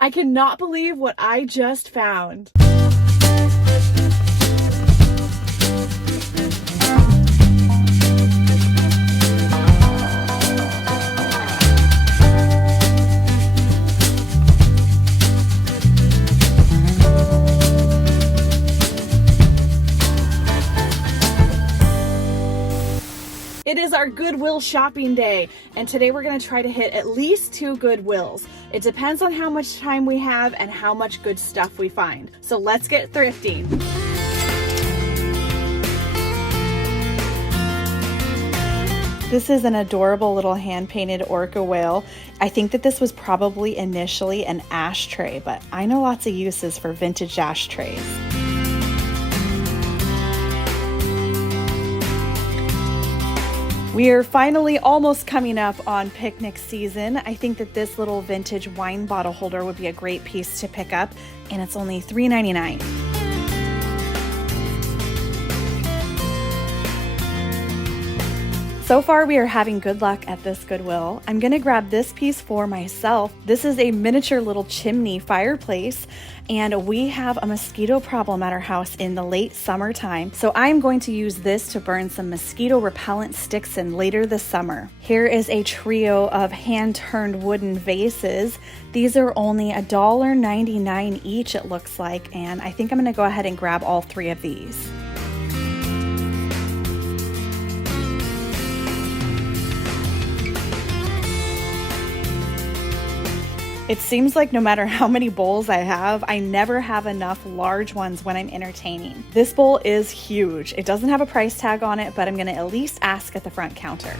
I cannot believe what I just found. It is our Goodwill shopping day, and today we're going to try to hit at least 2 Goodwills. It depends on how much time we have and how much good stuff we find. So let's get thrifting. This is an adorable little hand-painted orca whale. I think that this was probably initially an ashtray, but I know lots of uses for vintage ashtrays. We are finally almost coming up on picnic season. I think that this little vintage wine bottle holder would be a great piece to pick up, and it's only $3.99. So far, we are having good luck at this Goodwill. I'm gonna grab this piece for myself. This is a miniature little chimney fireplace, and we have a mosquito problem at our house in the late summertime. So I'm going to use this to burn some mosquito repellent sticks in later this summer. Here is a trio of hand-turned wooden vases. These are only $1.99 each, it looks like, and I think I'm gonna go ahead and grab all 3 of these. It seems like no matter how many bowls I have, I never have enough large ones when I'm entertaining. This bowl is huge. It doesn't have a price tag on it, but I'm gonna at least ask at the front counter.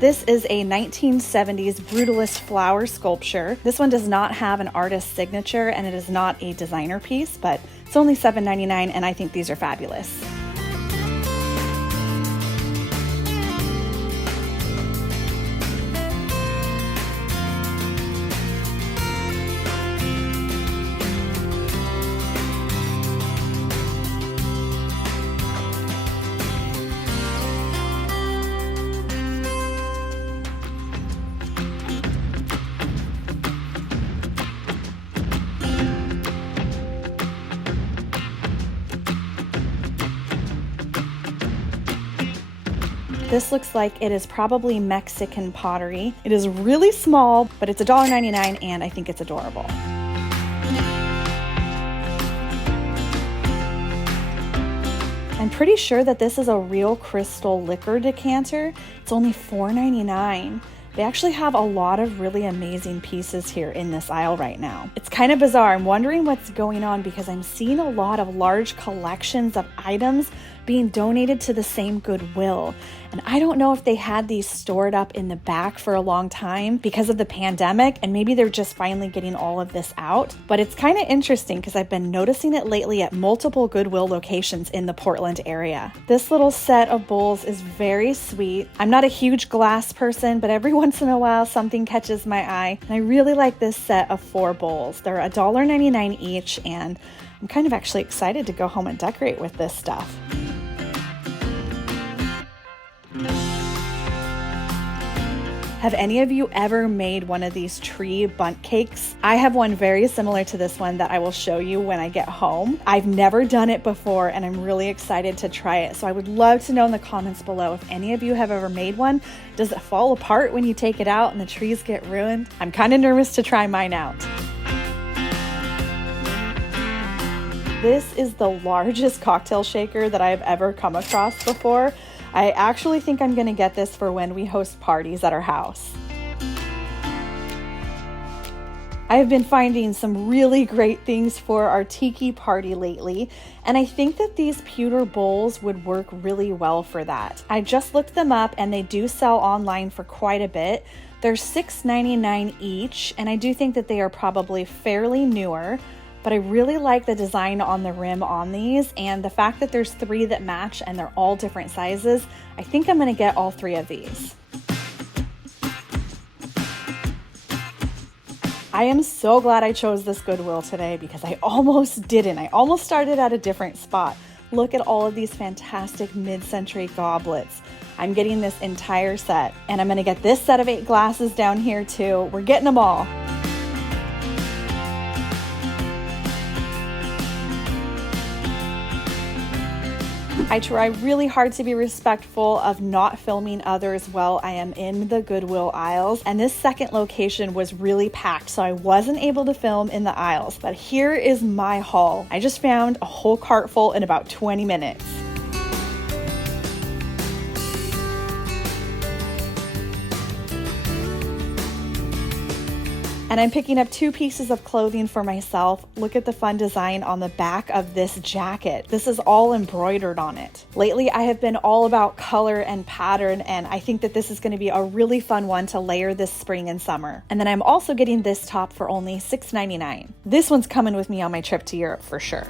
This is a 1970s Brutalist flower sculpture. This one does not have an artist's signature and it is not a designer piece, but it's only $7.99 and I think these are fabulous. This looks like it is probably Mexican pottery. It is really small, but it's $1.99 and I think it's adorable. I'm pretty sure that this is a real crystal liquor decanter. It's only $4.99. They actually have a lot of really amazing pieces here in this aisle right now. It's kind of bizarre. I'm wondering what's going on because I'm seeing a lot of large collections of items being donated to the same Goodwill. And I don't know if they had these stored up in the back for a long time because of the pandemic, and maybe they're just finally getting all of this out. But it's kind of interesting because I've been noticing it lately at multiple Goodwill locations in the Portland area. This little set of bowls is very sweet. I'm not a huge glass person, but every once in a while something catches my eye. And I really like this set of 4 bowls. They're $1.99 each, and I'm kind of actually excited to go home and decorate with this stuff. Have any of you ever made one of these tree bundt cakes? I have one very similar to this one that I will show you when I get home. I've never done it before and I'm really excited to try it. So I would love to know in the comments below if any of you have ever made one. Does it fall apart when you take it out and the trees get ruined? I'm kind of nervous to try mine out. This is the largest cocktail shaker that I have ever come across before. I actually think I'm gonna get this for when we host parties at our house. I have been finding some really great things for our Tiki party lately, and I think that these pewter bowls would work really well for that. I just looked them up and they do sell online for quite a bit. They're $6.99 each, and I do think that they are probably fairly newer. But I really like the design on the rim on these, and the fact that there's 3 that match and they're all different sizes. I think I'm gonna get all 3 of these. I am so glad I chose this Goodwill today because I almost didn't. I almost started at a different spot. Look at all of these fantastic mid-century goblets. I'm getting this entire set. And I'm gonna get this set of 8 glasses down here too. We're getting them all. I try really hard to be respectful of not filming others while I am in the Goodwill aisles, and this second location was really packed, so I wasn't able to film in the aisles. But here is my haul. I just found a whole cart full in about 20 minutes. And I'm picking up 2 pieces of clothing for myself. Look at the fun design on the back of this jacket. This is all embroidered on it. Lately, I have been all about color and pattern, and I think that this is going to be a really fun one to layer this spring and summer. And then I'm also getting this top for only $6.99. This one's coming with me on my trip to Europe for sure.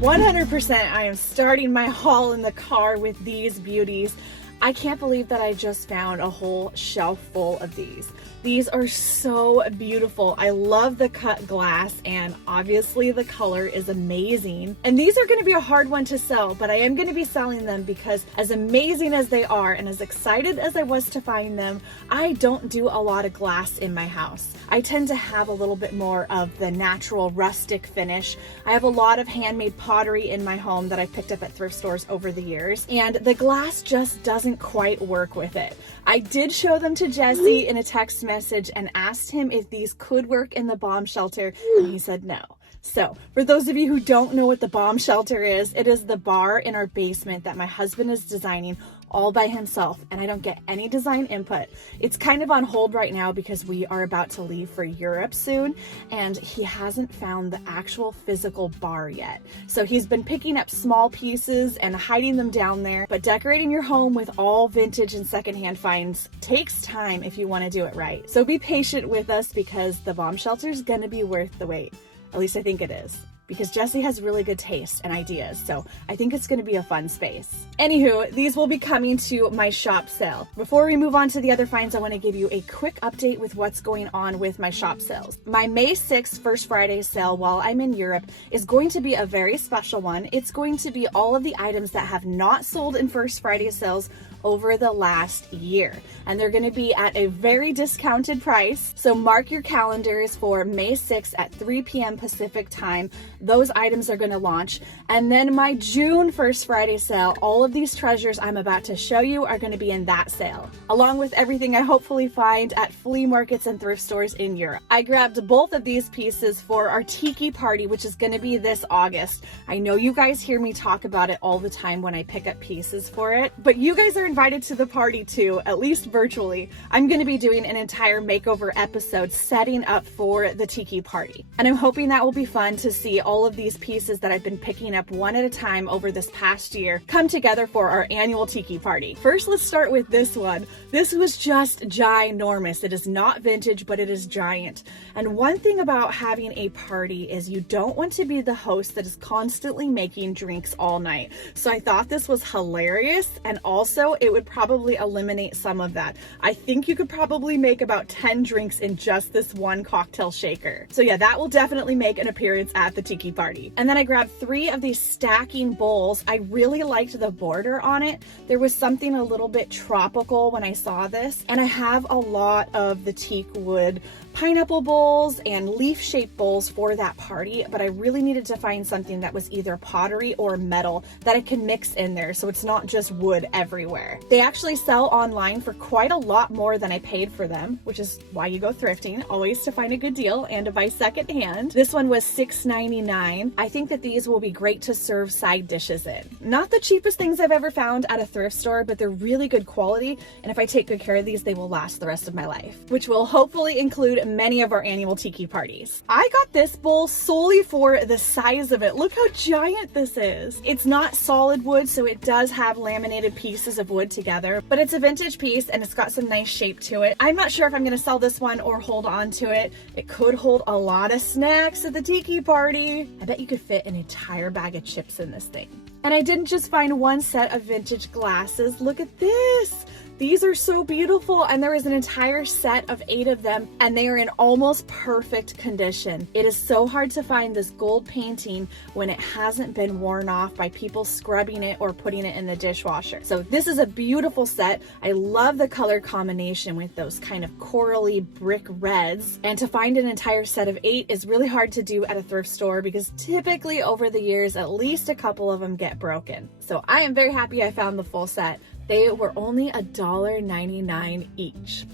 100% I am starting my haul in the car with these beauties. I can't believe that I just found a whole shelf full of these. These are so beautiful. I love the cut glass, and obviously the color is amazing. And these are going to be a hard one to sell, but I am going to be selling them because as amazing as they are and as excited as I was to find them, I don't do a lot of glass in my house. I tend to have a little bit more of the natural rustic finish. I have a lot of handmade pottery in my home that I've picked up at thrift stores over the years, and the glass just doesn't quite work with it. I did show them to Jesse in a text message and asked him if these could work in the bomb shelter, and he said no. So for those of you who don't know what the bomb shelter is, it is the bar in our basement that my husband is designing all by himself, and I don't get any design input. It's kind of on hold right now because we are about to leave for Europe soon, and he hasn't found the actual physical bar yet. So he's been picking up small pieces and hiding them down there, but decorating your home with all vintage and secondhand finds takes time if you want to do it right. So be patient with us because the bomb shelter is gonna be worth the wait. At least I think it is, because Jesse has really good taste and ideas, so I think it's going to be a fun space. Anywho, these will be coming to my shop sale. Before we move on to the other finds, I want to give you a quick update with what's going on with my shop sales. My May 6th First Friday sale while I'm in Europe is going to be a very special one. It's going to be all of the items that have not sold in First Friday sales over the last year, and they're going to be at a very discounted price. So mark your calendars for May 6th at 3 p.m. Pacific time. Those items are going to launch. And then my June First Friday sale, all of these treasures I'm about to show you are going to be in that sale, along with everything I hopefully find at flea markets and thrift stores in Europe. I grabbed both of these pieces for our Tiki party, which is going to be this August. I know you guys hear me talk about it all the time when I pick up pieces for it, but you guys are invited to the party too, at least virtually. I'm going to be doing an entire makeover episode setting up for the Tiki party, and I'm hoping that will be fun to see all of these pieces that I've been picking up one at a time over this past year come together for our annual Tiki party. First, let's start with this one. This was just ginormous. It is not vintage, but it is giant. And one thing about having a party is you don't want to be the host that is constantly making drinks all night. So I thought this was hilarious, and also it would probably eliminate some of that. I think you could probably make about 10 drinks in just this one cocktail shaker. So yeah, that will definitely make an appearance at the Tiki party. And then I grabbed 3 of these stacking bowls. I really liked the border on it. There was something a little bit tropical when I saw this, and I have a lot of the teak wood pineapple bowls and leaf-shaped bowls for that party, but I really needed to find something that was either pottery or metal that I can mix in there so it's not just wood everywhere. They actually sell online for quite a lot more than I paid for them, which is why you go thrifting, always to find a good deal and to buy secondhand. This one was $6.99. I think that these will be great to serve side dishes in. Not the cheapest things I've ever found at a thrift store, but they're really good quality, and if I take good care of these, they will last the rest of my life, which will hopefully include many of our annual Tiki parties. I got this bowl solely for the size of it. Look how giant this is. It's not solid wood, so it does have laminated pieces of wood together, but it's a vintage piece and it's got some nice shape to it. I'm not sure if I'm going to sell this one or hold on to it. It could hold a lot of snacks at the Tiki party. I bet you could fit an entire bag of chips in this thing. And I didn't just find one set of vintage glasses. Look at this. These are so beautiful, and there is an entire set of 8 of them, and they are in almost perfect condition. It is so hard to find this gold painting when it hasn't been worn off by people scrubbing it or putting it in the dishwasher. So this is a beautiful set. I love the color combination with those kind of corally brick reds, and to find an entire set of 8 is really hard to do at a thrift store because typically over the years at least a couple of them get broken. So I am very happy I found the full set. They were only $1.99 each.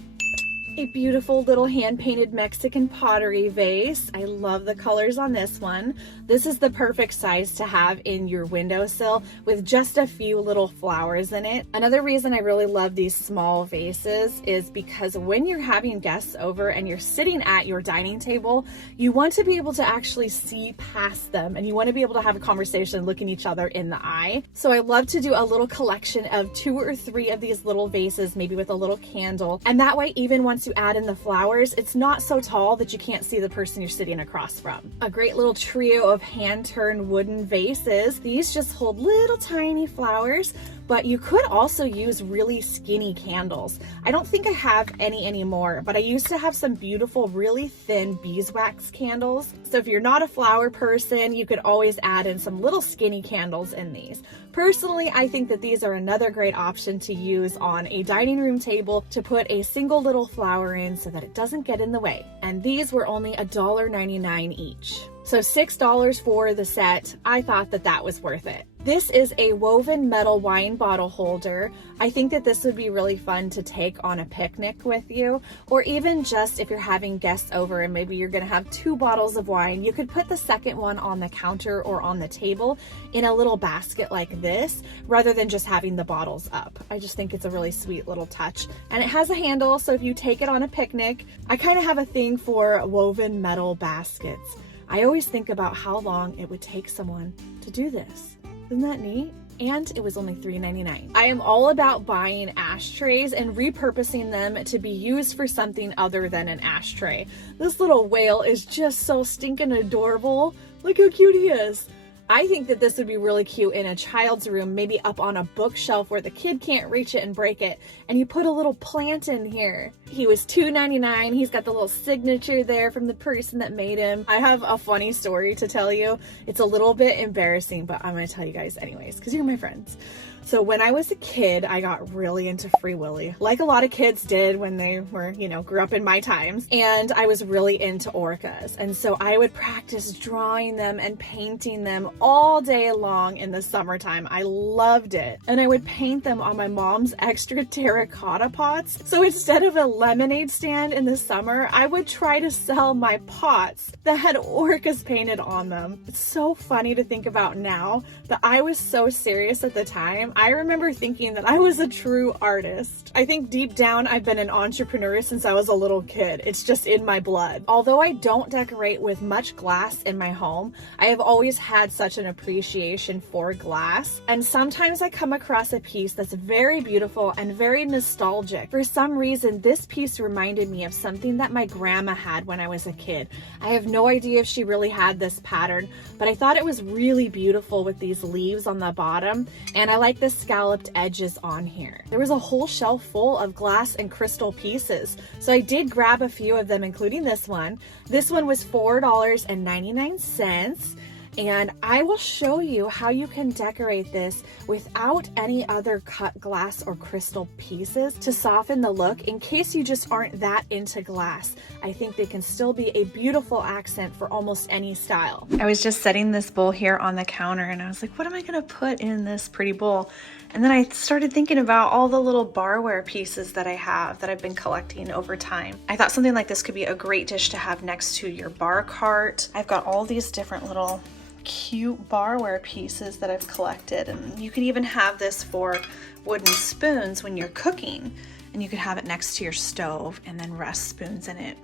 A beautiful little hand-painted Mexican pottery vase. I love the colors on this one. This is the perfect size to have in your windowsill with just a few little flowers in it. Another reason I really love these small vases is because when you're having guests over and you're sitting at your dining table, you want to be able to actually see past them, and you want to be able to have a conversation looking each other in the eye. So I love to do a little collection of 2 or 3 of these little vases, maybe with a little candle, and that way even once you add in the flowers, it's not so tall that you can't see the person you're sitting across from. A great little trio of hand-turned wooden vases. These just hold little tiny flowers, but you could also use really skinny candles. I don't think I have any anymore, but I used to have some beautiful, really thin beeswax candles. So if you're not a flower person, you could always add in some little skinny candles in these. Personally, I think that these are another great option to use on a dining room table to put a single little flower in so that it doesn't get in the way. And these were only $1.99 each. So $6 for the set. I thought that that was worth it. This is a woven metal wine bottle holder. I think that this would be really fun to take on a picnic with you, or even just if you're having guests over and maybe you're gonna have 2 bottles of wine, you could put the second one on the counter or on the table in a little basket like this, rather than just having the bottles up. I just think it's a really sweet little touch. And it has a handle, so if you take it on a picnic, I kind of have a thing for woven metal baskets. I always think about how long it would take someone to do this. Isn't that neat? And it was only $3.99. I am all about buying ashtrays and repurposing them to be used for something other than an ashtray. This little whale is just so stinking adorable. Look how cute he is. I think that this would be really cute in a child's room, maybe up on a bookshelf where the kid can't reach it and break it, and you put a little plant in here. He was $2.99. He's got the little signature there from the person that made him. I have a funny story to tell you. It's a little bit embarrassing, but I'm gonna tell you guys anyways, because you're my friends. So when I was a kid, I got really into Free Willy, like a lot of kids did when they were, grew up in my times. And I was really into orcas. And so I would practice drawing them and painting them all day long in the summertime. I loved it. And I would paint them on my mom's extra terracotta pots. So instead of a lemonade stand in the summer, I would try to sell my pots that had orcas painted on them. It's so funny to think about now that I was so serious at the time. I remember thinking that I was a true artist. I think deep down I've been an entrepreneur since I was a little kid. It's just in my blood. Although I don't decorate with much glass in my home, I have always had such an appreciation for glass. And sometimes I come across a piece that's very beautiful and very nostalgic. For some reason, this piece reminded me of something that my grandma had when I was a kid. I have no idea if she really had this pattern, but I thought it was really beautiful with these leaves on the bottom, and I like the scalloped edges on here. There was a whole shelf full of glass and crystal pieces, so I did grab a few of them, including this one. This one was $4.99. And I will show you how you can decorate this without any other cut glass or crystal pieces to soften the look in case you just aren't that into glass. I think they can still be a beautiful accent for almost any style. I was just setting this bowl here on the counter and I was like, what am I gonna put in this pretty bowl? And then I started thinking about all the little barware pieces that I have that I've been collecting over time. I thought something like this could be a great dish to have next to your bar cart. I've got all these different little cute barware pieces that I've collected, and you can even have this for wooden spoons when you're cooking, and you could have it next to your stove and then rest spoons in it,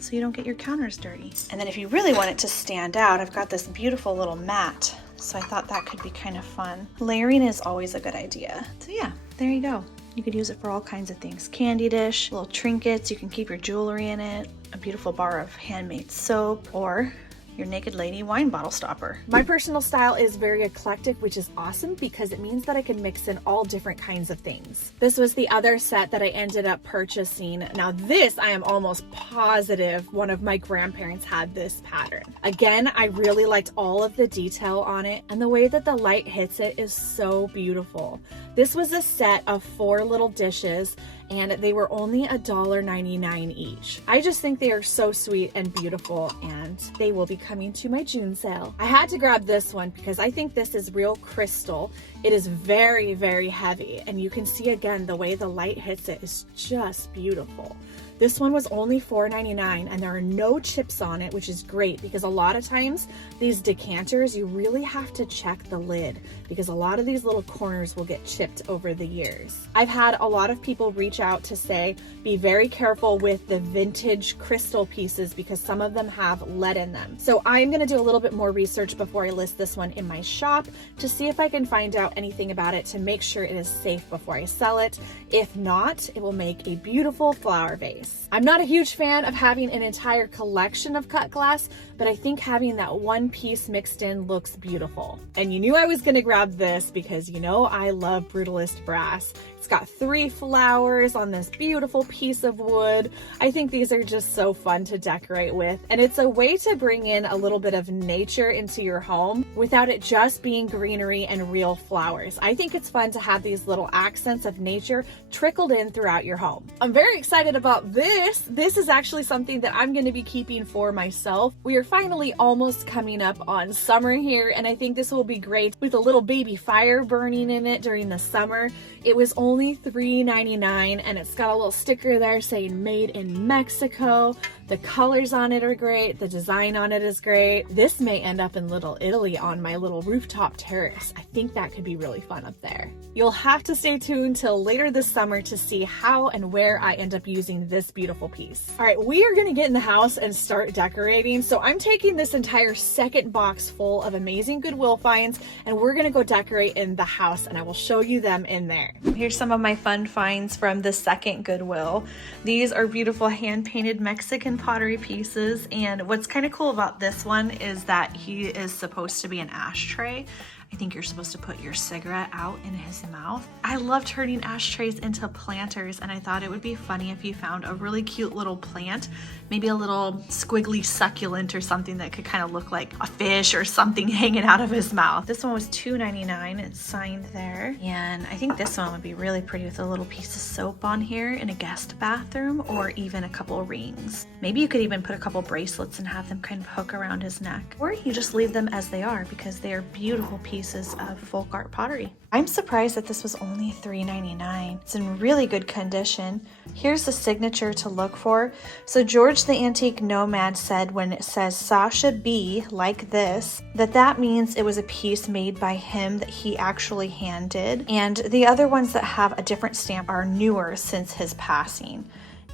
so you don't get your counters dirty. And then if you really want it to stand out, I've got this beautiful little mat, so I thought that could be kind of fun. Layering is always a good idea. So yeah, there you go. You could use it for all kinds of things. Candy dish, little trinkets, you can keep your jewelry in it, a beautiful bar of handmade soap, or your Naked Lady wine bottle stopper. My personal style is very eclectic, which is awesome because it means that I can mix in all different kinds of things. This was the other set that I ended up purchasing. Now this, I am almost positive one of my grandparents had this pattern. Again, I really liked all of the detail on it, and the way that the light hits it is so beautiful. This was a set of 4 little dishes, and they were only $1.99 each. I just think they are so sweet and beautiful, and they will be coming to my June sale. I had to grab this one because I think this is real crystal. It is very, very heavy, and you can see again the way the light hits it is just beautiful. This one was only $4.99, and there are no chips on it, which is great because a lot of times these decanters, you really have to check the lid because a lot of these little corners will get chipped over the years. I've had a lot of people reach out to say, be very careful with the vintage crystal pieces because some of them have lead in them. So I'm gonna do a little bit more research before I list this one in my shop to see if I can find out anything about it to make sure it is safe before I sell it. If not, it will make a beautiful flower vase. I'm not a huge fan of having an entire collection of cut glass, but I think having that one piece mixed in looks beautiful. And you knew I was gonna grab this because you know I love Brutalist brass. It's got 3 flowers on this beautiful piece of wood. I think these are just so fun to decorate with, and it's a way to bring in a little bit of nature into your home without it just being greenery and real flowers. I think it's fun to have these little accents of nature trickled in throughout your home. I'm very excited about this. This is actually something that I'm going to be keeping for myself. We are finally almost coming up on summer here, and I think this will be great with a little baby fire burning in it during the summer. It was only $3.99, and it's got a little sticker there saying made in Mexico. The colors on it are great. The design on it is great. This may end up in Little Italy on my little rooftop terrace. I think that could be really fun up there. You'll have to stay tuned till later this summer to see how and where I end up using this beautiful piece. All right, we are gonna get in the house and start decorating. So I'm taking this entire second box full of amazing Goodwill finds, and we're gonna go decorate in the house, and I will show you them in there. Here's some of my fun finds from the second Goodwill. These are beautiful hand-painted Mexican pottery pieces, and what's kind of cool about this one is that he is supposed to be an ashtray. I think you're supposed to put your cigarette out in his mouth. I love turning ashtrays into planters, and I thought it would be funny if you found a really cute little plant, maybe a little squiggly succulent or something that could kind of look like a fish or something hanging out of his mouth. This one was $2.99. It's signed there. And I think this one would be really pretty with a little piece of soap on here in a guest bathroom, or even a couple rings. Maybe you could even put a couple bracelets and have them kind of hook around his neck. Or you just leave them as they are because they are beautiful pieces of folk art pottery. I'm surprised that this was only $3.99. It's in really good condition. Here's the signature to look for. So George the Antique Nomad said when it says Sasha B like this, that means it was a piece made by him that he actually hand did. And the other ones that have a different stamp are newer since his passing.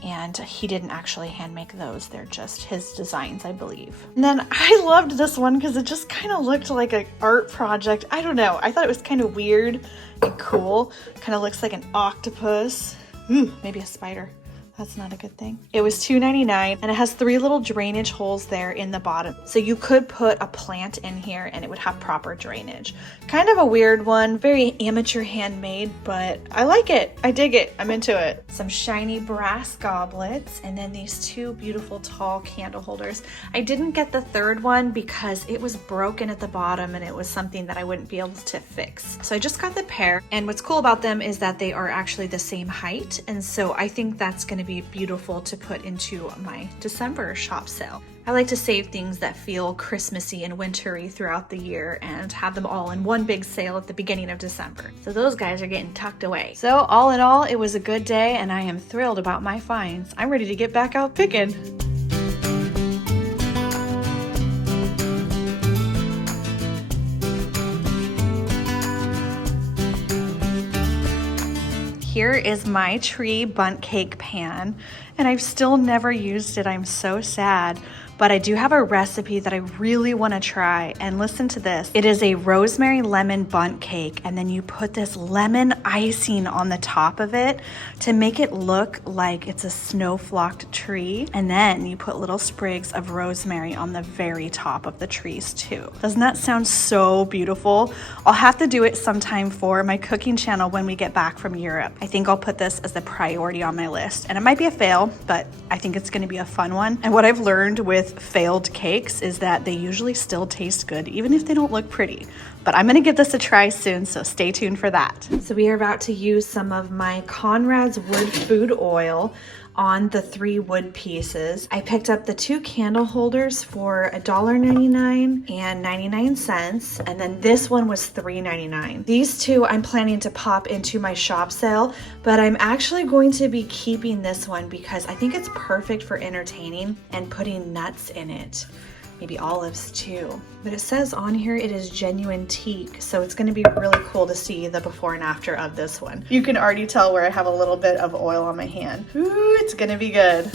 And he didn't actually hand make those. They're just his designs, I believe. And then I loved this one because it just kind of looked like an art project. I don't know. I thought it was kind of weird and cool. Kind of looks like an octopus. Ooh, maybe a spider. That's not a good thing. It was $2.99, and it has 3 little drainage holes there in the bottom. So you could put a plant in here and it would have proper drainage. Kind of a weird one, very amateur handmade, but I like it. I dig it. I'm into it. Some shiny brass goblets, and then these 2 beautiful tall candle holders. I didn't get the third one because it was broken at the bottom and it was something that I wouldn't be able to fix. So I just got the pair, and what's cool about them is that they are actually the same height, and so I think that's going to be beautiful to put into my December shop sale. I like to save things that feel Christmassy and wintry throughout the year and have them all in one big sale at the beginning of December. So those guys are getting tucked away. So all in all, it was a good day, and I am thrilled about my finds. I'm ready to get back out picking. Here is my tree bundt cake pan, and I've still never used it. I'm so sad, but I do have a recipe that I really want to try. And listen to this. It is a rosemary lemon bundt cake, and then you put this lemon icing on the top of it to make it look like it's a snow-flocked tree. And then you put little sprigs of rosemary on the very top of the trees too. Doesn't that sound so beautiful? I'll have to do it sometime for my cooking channel when we get back from Europe. I think I'll put this as a priority on my list, and it might be a fail, but I think it's going to be a fun one. And what I've learned with failed cakes is that they usually still taste good even if they don't look pretty. But I'm gonna give this a try soon, so stay tuned for that. So we are about to use some of my Conrad's wood food oil on the 3 wood pieces. I picked up the 2 candle holders for $1.99 and 99 cents, and then this one was $3.99. These 2 I'm planning to pop into my shop sale, but I'm actually going to be keeping this one because I think it's perfect for entertaining and putting nuts in it. Maybe olives too. But it says on here it is genuine teak, so it's gonna be really cool to see the before and after of this one. You can already tell where I have a little bit of oil on my hand. Ooh, it's gonna be good.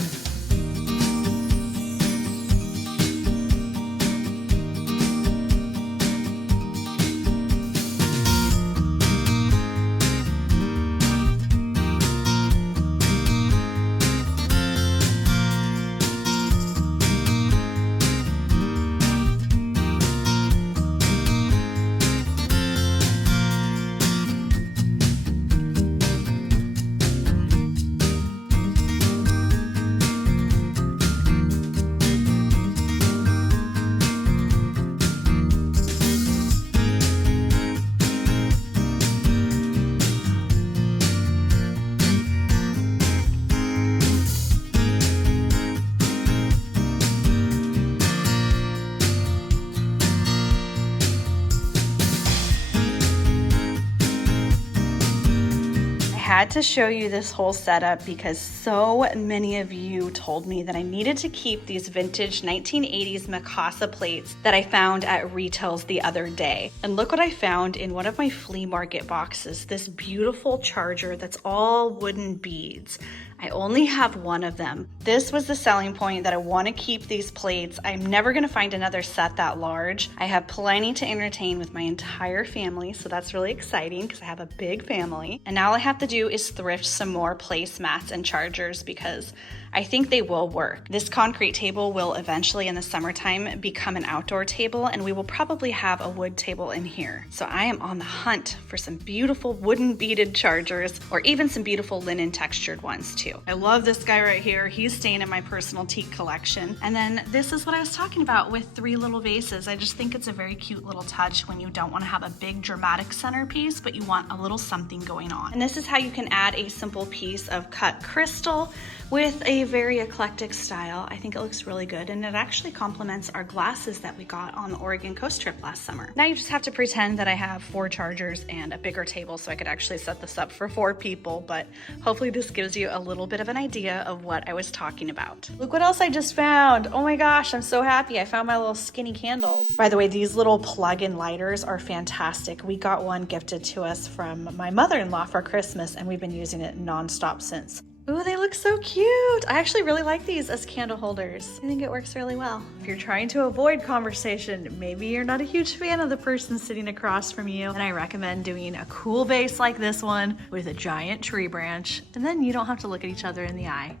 Had to show you this whole setup because so many of you told me that I needed to keep these vintage 1980s Mikasa plates that I found at Retail's the other day. And look what I found in one of my flea market boxes, this beautiful charger that's all wooden beads. I only have one of them. This was the selling point that I want to keep these plates. I'm never going to find another set that large. I have plenty to entertain with my entire family, so that's really exciting because I have a big family. And now all I have to do is thrift some more placemats and chargers because I think they will work. This concrete table will eventually in the summertime become an outdoor table, and we will probably have a wood table in here. So I am on the hunt for some beautiful wooden beaded chargers or even some beautiful linen textured ones too. I love this guy right here. He's staying in my personal teak collection. And then this is what I was talking about with 3 little vases. I just think it's a very cute little touch when you don't want to have a big dramatic centerpiece, but you want a little something going on. And this is how you can add a simple piece of cut crystal with a very eclectic style. I think it looks really good, and it actually complements our glasses that we got on the Oregon coast trip last summer. Now you just have to pretend that I have 4 chargers and a bigger table so I could actually set this up for 4 people, but hopefully this gives you a little bit of an idea of what I was talking about. Look what else I just found. Oh my gosh, I'm so happy. I found my little skinny candles. By the way, these little plug-in lighters are fantastic. We got one gifted to us from my mother-in-law for Christmas, and we've been using it nonstop since. Ooh, they look so cute. I actually really like these as candle holders. I think it works really well. If you're trying to avoid conversation, maybe you're not a huge fan of the person sitting across from you, then I recommend doing a cool vase like this one with a giant tree branch, and then you don't have to look at each other in the eye.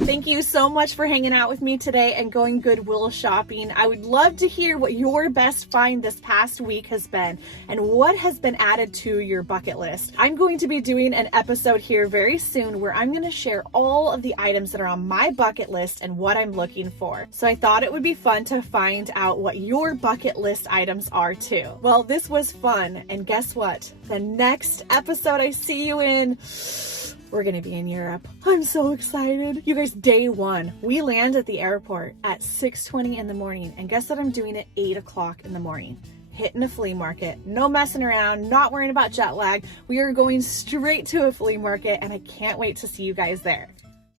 Thank you so much for hanging out with me today and going Goodwill shopping. I would love to hear what your best find this past week has been and what has been added to your bucket list. I'm going to be doing an episode here very soon where I'm going to share all of the items that are on my bucket list and what I'm looking for. So I thought it would be fun to find out what your bucket list items are too. Well, this was fun, and guess what? The next episode I see you in, we're gonna be in Europe. I'm so excited. You guys, day 1, we land at the airport at 6:20 in the morning, and guess what I'm doing at 8 o'clock in the morning? Hitting a flea market. No messing around, not worrying about jet lag. We are going straight to a flea market, and I can't wait to see you guys there.